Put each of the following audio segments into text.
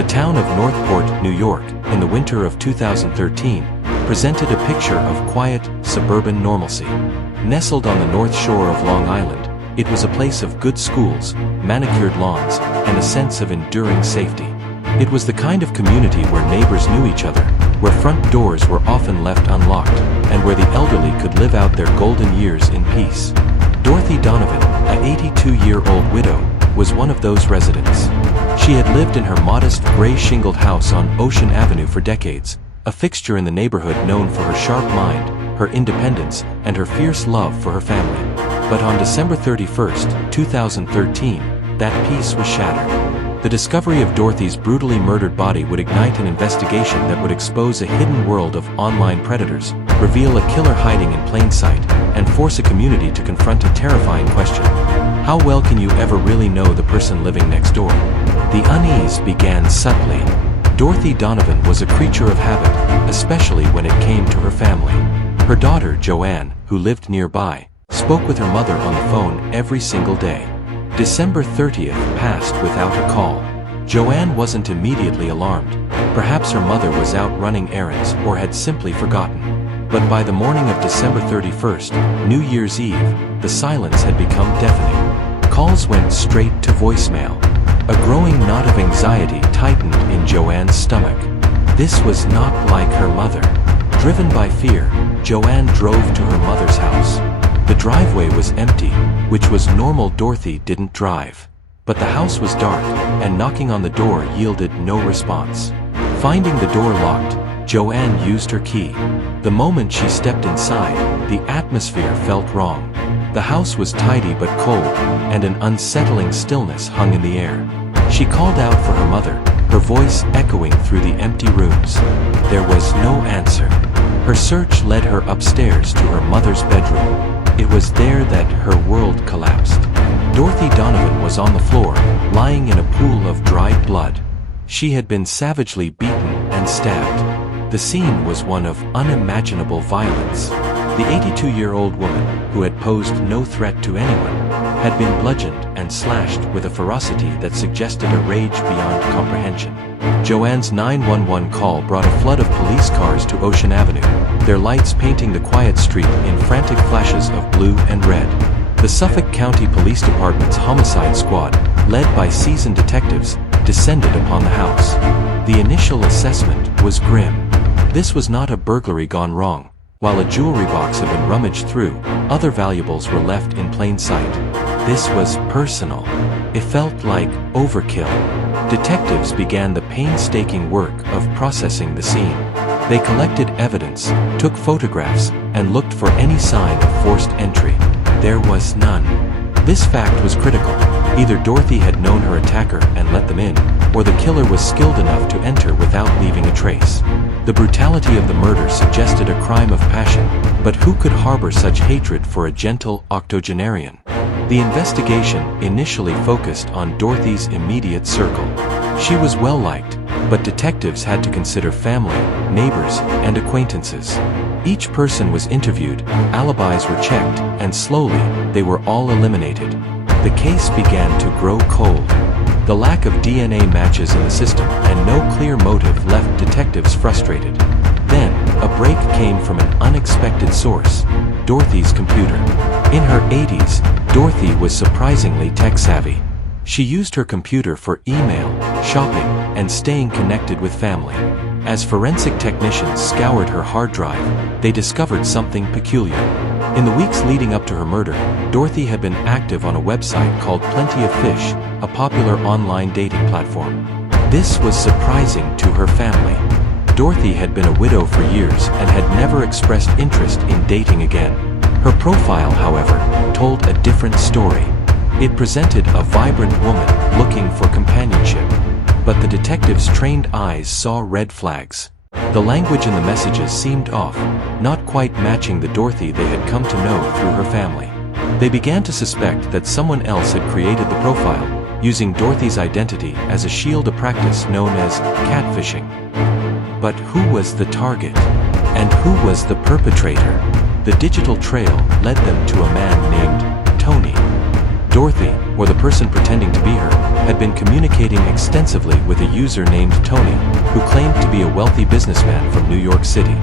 The town of Northport, New York, in the winter of 2013, presented a picture of quiet, suburban normalcy. Nestled on the north shore of Long Island, it was a place of good schools, manicured lawns, and a sense of enduring safety. It was the kind of community where neighbors knew each other, where front doors were often left unlocked, and where the elderly could live out their golden years in peace. Dorothy Donovan, an 82-year-old widow, was one of those residents. She had lived in her modest gray-shingled house on Ocean Avenue for decades, a fixture in the neighborhood known for her sharp mind, her independence, and her fierce love for her family. But on December 31, 2013, that peace was shattered. The discovery of Dorothy's brutally murdered body would ignite an investigation that would expose a hidden world of online predators, reveal a killer hiding in plain sight, and force a community to confront a terrifying question. How well can you ever really know the person living next door? The unease began subtly. Dorothy Donovan was a creature of habit, especially when it came to her family. Her daughter, Joanne, who lived nearby, spoke with her mother on the phone every single day. December 30th passed without a call. Joanne wasn't immediately alarmed. Perhaps her mother was out running errands or had simply forgotten. But by the morning of December 31st, New Year's Eve, the silence had become deafening. Calls went straight to voicemail. A growing knot of anxiety tightened in Joanne's stomach. This was not like her mother. Driven by fear, Joanne drove to her mother's house. The driveway was empty, which was normal. Dorothy didn't drive. But the house was dark, and knocking on the door yielded no response. Finding the door locked, Joanne used her key. The moment she stepped inside, the atmosphere felt wrong. The house was tidy but cold, and an unsettling stillness hung in the air. She called out for her mother, her voice echoing through the empty rooms. There was no answer. Her search led her upstairs to her mother's bedroom. It was there that her world collapsed. Dorothy Donovan was on the floor, lying in a pool of dried blood. She had been savagely beaten and stabbed. The scene was one of unimaginable violence. The 82-year-old woman, who had posed no threat to anyone, had been bludgeoned and slashed with a ferocity that suggested a rage beyond comprehension. Joanne's 911 call brought a flood of police cars to Ocean Avenue, their lights painting the quiet street in frantic flashes of blue and red. The Suffolk County Police Department's homicide squad, led by seasoned detectives, descended upon the house. The initial assessment was grim. This was not a burglary gone wrong. While a jewelry box had been rummaged through, other valuables were left in plain sight. This was personal. It felt like overkill. Detectives began the painstaking work of processing the scene. They collected evidence, took photographs, and looked for any sign of forced entry. There was none. This fact was critical. Either Dorothy had known her attacker and let them in, or the killer was skilled enough to enter without leaving a trace. The brutality of the murder suggested a crime of passion, but who could harbor such hatred for a gentle octogenarian? The investigation initially focused on Dorothy's immediate circle. She was well-liked, but detectives had to consider family, neighbors, and acquaintances. Each person was interviewed, alibis were checked, and slowly, they were all eliminated. The case began to grow cold. The lack of DNA matches in the system and no clear motive left detectives frustrated. Then, a break came from an unexpected source: Dorothy's computer. In her 80s, Dorothy was surprisingly tech-savvy. She used her computer for email, shopping, and staying connected with family. As forensic technicians scoured her hard drive, they discovered something peculiar. In the weeks leading up to her murder, Dorothy had been active on a website called Plenty of Fish, a popular online dating platform. This was surprising to her family. Dorothy had been a widow for years and had never expressed interest in dating again. Her profile, however, told a different story. It presented a vibrant woman looking for companionship. But the detectives' trained eyes saw red flags. The language in the messages seemed off, not quite matching the Dorothy they had come to know through her family. They began to suspect that someone else had created the profile, using Dorothy's identity as a shield, a practice known as catfishing. But who was the target? And who was the perpetrator? The digital trail led them to a man named Tony. Dorothy, or the person pretending to be her, had been communicating extensively with a user named Tony, who claimed to be a wealthy businessman from New York City.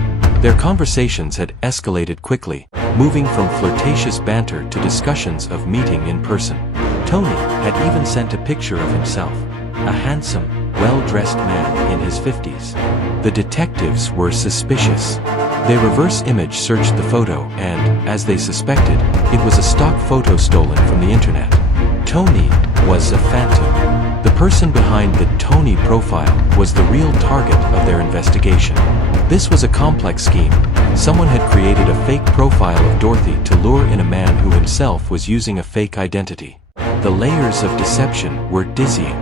Their conversations had escalated quickly, moving from flirtatious banter to discussions of meeting in person. Tony had even sent a picture of himself, a handsome, well-dressed man in his 50s. The detectives were suspicious. They reverse image searched the photo and, as they suspected, it was a stock photo stolen from the internet. Tony was a phantom. The person behind the Tony profile was the real target of their investigation. This was a complex scheme. Someone had created a fake profile of Dorothy to lure in a man who himself was using a fake identity. The layers of deception were dizzying.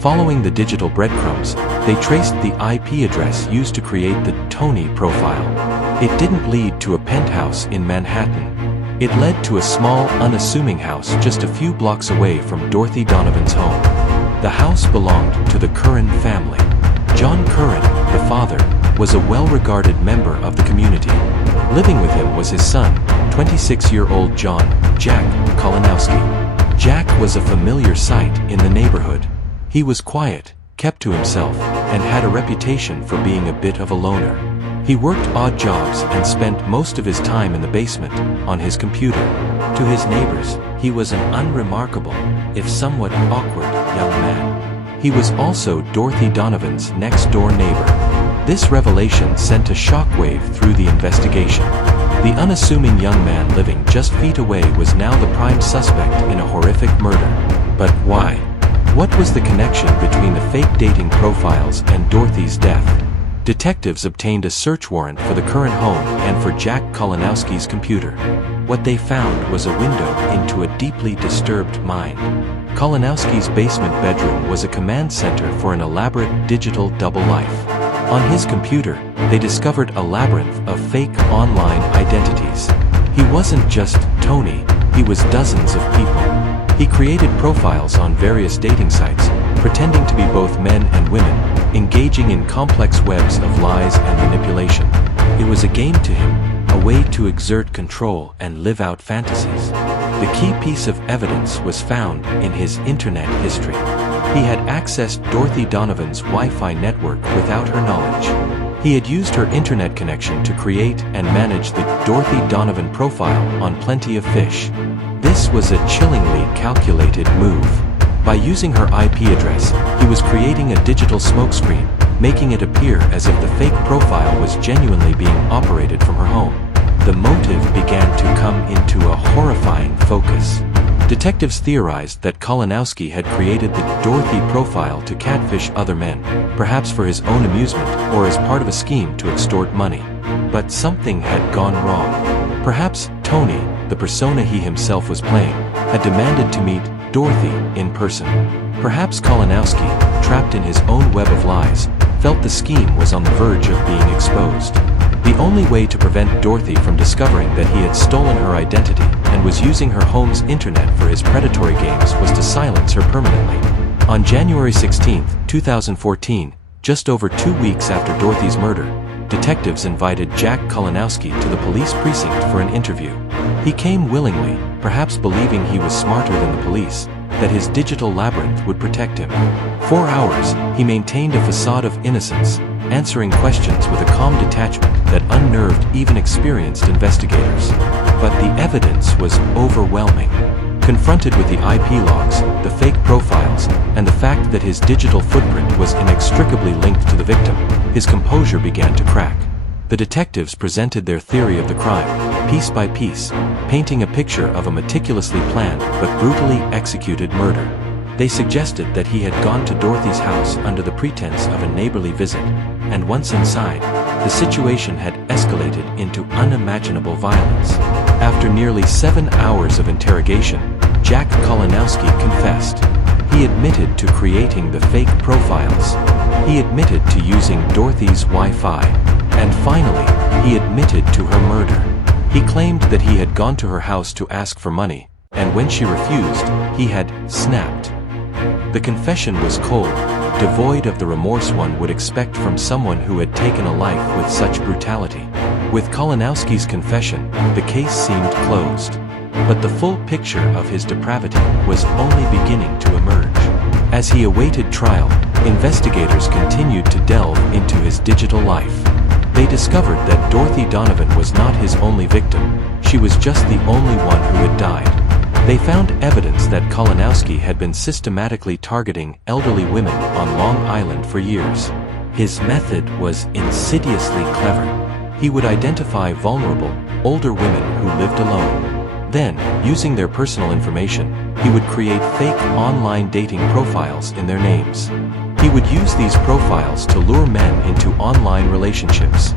Following the digital breadcrumbs, they traced the IP address used to create the Tony profile. It didn't lead to a penthouse in Manhattan. It led to a small, unassuming house just a few blocks away from Dorothy Donovan's home. The house belonged to the Curran family. John Curran, the father, was a well-regarded member of the community. Living with him was his son, 26-year-old Jack Kalinowski. Jack was a familiar sight in the neighborhood. He was quiet, kept to himself, and had a reputation for being a bit of a loner. He worked odd jobs and spent most of his time in the basement, on his computer. To his neighbors, he was an unremarkable, if somewhat awkward, young man. He was also Dorothy Donovan's next-door neighbor. This revelation sent a shockwave through the investigation. The unassuming young man living just feet away was now the prime suspect in a horrific murder. But why? What was the connection between the fake dating profiles and Dorothy's death? Detectives obtained a search warrant for the Curran home and for Jack Kalinowski's computer. What they found was a window into a deeply disturbed mind. Kalinowski's basement bedroom was a command center for an elaborate digital double life. On his computer, they discovered a labyrinth of fake online identities. He wasn't just Tony, he was dozens of people. He created profiles on various dating sites, pretending to be both men and women, engaging in complex webs of lies and manipulation. It was a game to him, a way to exert control and live out fantasies. The key piece of evidence was found in his internet history. He had accessed Dorothy Donovan's Wi-Fi network without her knowledge. He had used her internet connection to create and manage the Dorothy Donovan profile on Plenty of Fish. This was a chillingly calculated move. By using her IP address, he was creating a digital smokescreen, making it appear as if the fake profile was genuinely being operated from her home. The motive began to come into a horrifying focus. Detectives theorized that Kalinowski had created the Dorothy profile to catfish other men, perhaps for his own amusement or as part of a scheme to extort money. But something had gone wrong. Perhaps Tony, the persona he himself was playing, had demanded to meet Dorothy in person. Perhaps Kalinowski, trapped in his own web of lies, felt the scheme was on the verge of being exposed. The only way to prevent Dorothy from discovering that he had stolen her identity and was using her home's internet for his predatory games was to silence her permanently. On January 16, 2014, just over 2 weeks after Dorothy's murder, detectives invited Jack Kalinowski to the police precinct for an interview. He came willingly, perhaps believing he was smarter than the police, that his digital labyrinth would protect him. 4 hours, he maintained a facade of innocence, answering questions with a calm detachment that unnerved even experienced investigators. But the evidence was overwhelming. Confronted with the IP logs, the fake profiles, and the fact that his digital footprint was inextricably linked to the victim, his composure began to crack. The detectives presented their theory of the crime, piece by piece, painting a picture of a meticulously planned but brutally executed murder. They suggested that he had gone to Dorothy's house under the pretense of a neighborly visit, and once inside, the situation had escalated into unimaginable violence. After nearly 7 hours of interrogation, Jack Kalinowski confessed. He admitted to creating the fake profiles. He admitted to using Dorothy's Wi-Fi. And finally, he admitted to her murder. He claimed that he had gone to her house to ask for money, and when she refused, he had snapped. The confession was cold, devoid of the remorse one would expect from someone who had taken a life with such brutality. With Kalinowski's confession, the case seemed closed. but the full picture of his depravity was only beginning to emerge. As he awaited trial, investigators continued to delve into his digital life. They discovered that Dorothy Donovan was not his only victim. She was just the only one who had died. They found evidence that Kalinowski had been systematically targeting elderly women on Long Island for years. His method was insidiously clever. He would identify vulnerable, older women who lived alone. Then, using their personal information, he would create fake online dating profiles in their names. He would use these profiles to lure men into online relationships.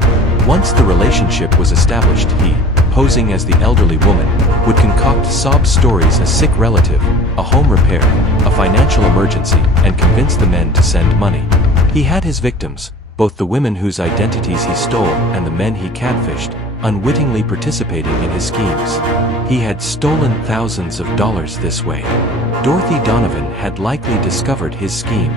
Once the relationship was established, he, posing as the elderly woman, would concoct sob stories, a sick relative, a home repair, a financial emergency, and convince the men to send money. He had his victims, both the women whose identities he stole and the men he catfished, unwittingly participating in his schemes. He had stolen thousands of dollars this way. Dorothy Donovan had likely discovered his scheme.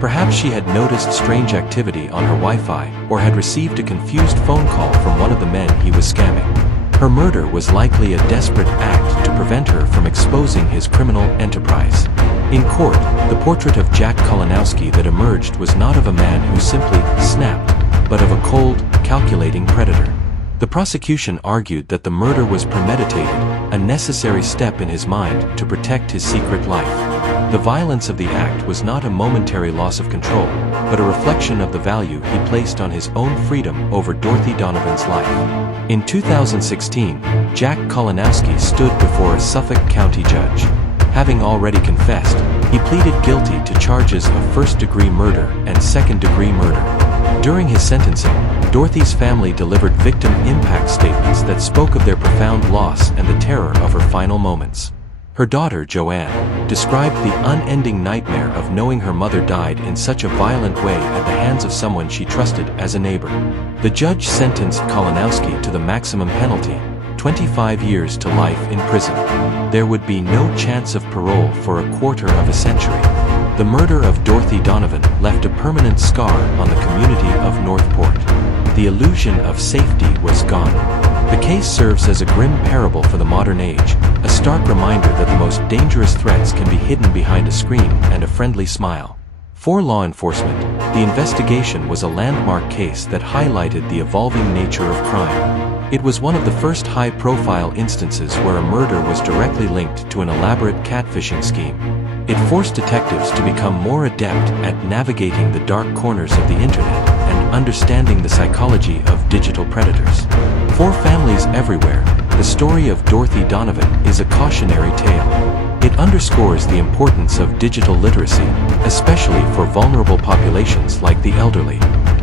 Perhaps she had noticed strange activity on her Wi-Fi or had received a confused phone call from one of the men he was scamming. Her murder was likely a desperate act to prevent her from exposing his criminal enterprise. In court, the portrait of Jack Kalinowski that emerged was not of a man who simply snapped, but of a cold, calculating predator. The prosecution argued that the murder was premeditated, a necessary step in his mind to protect his secret life. The violence of the act was not a momentary loss of control, but a reflection of the value he placed on his own freedom over Dorothy Donovan's life. In 2016, Jack Kalinowski stood before a Suffolk County judge. Having already confessed, he pleaded guilty to charges of first-degree murder and second-degree murder. During his sentencing, Dorothy's family delivered victim impact statements that spoke of their profound loss and the terror of her final moments. Her daughter, Joanne, described the unending nightmare of knowing her mother died in such a violent way at the hands of someone she trusted as a neighbor. The judge sentenced Kalinowski to the maximum penalty, 25 years to life in prison. There would be no chance of parole for a quarter of a century. The murder of Dorothy Donovan left a permanent scar on the community of Northport. The illusion of safety was gone. The case serves as a grim parable for the modern age, a stark reminder that the most dangerous threats can be hidden behind a screen and a friendly smile. For law enforcement, the investigation was a landmark case that highlighted the evolving nature of crime. It was one of the first high-profile instances where a murder was directly linked to an elaborate catfishing scheme. It forced detectives to become more adept at navigating the dark corners of the internet and understanding the psychology of digital predators. For families everywhere, the story of Dorothy Donovan is a cautionary tale. It underscores the importance of digital literacy, especially for vulnerable populations like the elderly.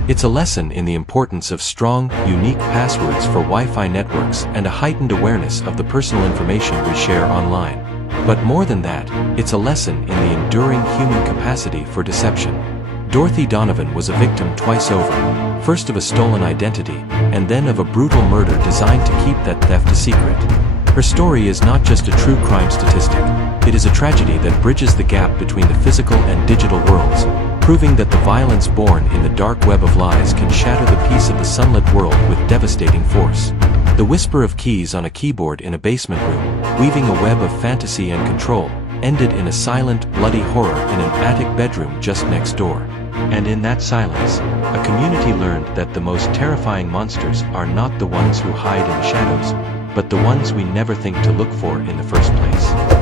It's a lesson in the importance of strong, unique passwords for Wi-Fi networks and a heightened awareness of the personal information we share online. But more than that, it's a lesson in the enduring human capacity for deception. Dorothy Donovan was a victim twice over, first of a stolen identity, and then of a brutal murder designed to keep that theft a secret. Her story is not just a true crime statistic, it is a tragedy that bridges the gap between the physical and digital worlds, proving that the violence born in the dark web of lies can shatter the peace of the sunlit world with devastating force. The whisper of keys on a keyboard in a basement room, weaving a web of fantasy and control, ended in a silent, bloody horror in an attic bedroom just next door. And in that silence, a community learned that the most terrifying monsters are not the ones who hide in the shadows, but the ones we never think to look for in the first place.